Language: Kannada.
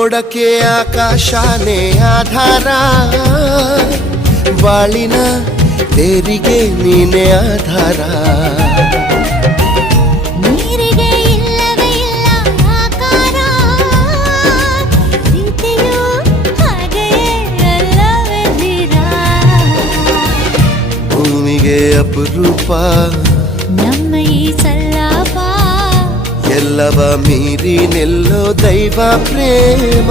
ಮೋಡಕ್ಕೆ ಆಕಾಶನೇ ಆಧಾರ, ಬಾಳಿನ ತೇರಿಗೆ ನೀನೆ ಆಧಾರ. ನೀರಿಗೆ ಇಲ್ಲವೇ ಇಲ್ಲ ಆಕಾರ, ಪ್ರೀತಿಯು ಹಾಗೆಯೇ ಅಲ್ಲವೇ ಧೀರ. ಭೂಮಿಗೆ ಅಪರೂಪ ನಮ್ಮ ಈ ಸಲ್ಲಾಪ, ಎಲ್ಲವ ಮೀರಿ ನಿಲ್ಲೋ ದೈವ ಪ್ರೇಮ.